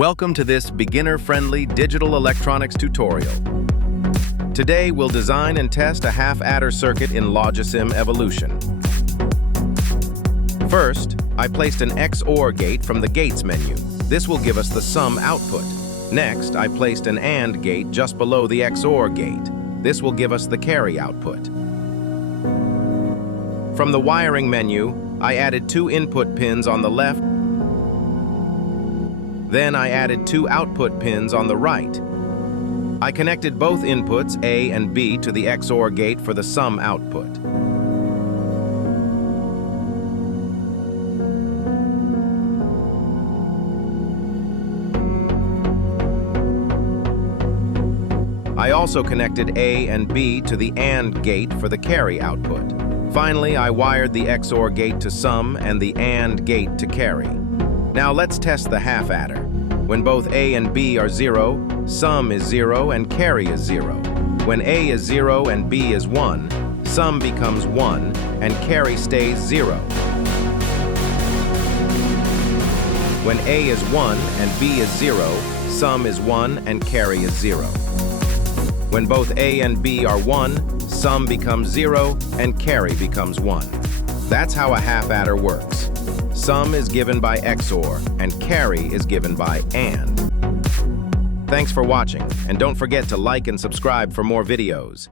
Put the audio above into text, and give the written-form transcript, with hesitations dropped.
Welcome to this beginner-friendly digital electronics tutorial. Today we'll design and test a half-adder circuit in Logisim Evolution. First, I placed an XOR gate from the Gates menu. This will give us the sum output. Next, I placed an AND gate just below the XOR gate. This will give us the carry output. From the wiring menu, I added 2 input pins on the left. Then I added 2 output pins on the right. I connected both inputs, A and B, to the XOR gate for the sum output. I also connected A and B to the AND gate for the carry output. Finally, I wired the XOR gate to sum and the AND gate to carry. Now let's test the half-adder. When both A and B are 0, sum is 0 and carry is 0. When A is 0 and B is 1, sum becomes 1 and carry stays 0. When A is 1 and B is 0, sum is 1 and carry is 0. When both A and B are 1, sum becomes 0 and carry becomes 1. That's how a half-adder works. Sum is given by XOR, and carry is given by AND. Thanks for watching, and don't forget to like and subscribe for more videos.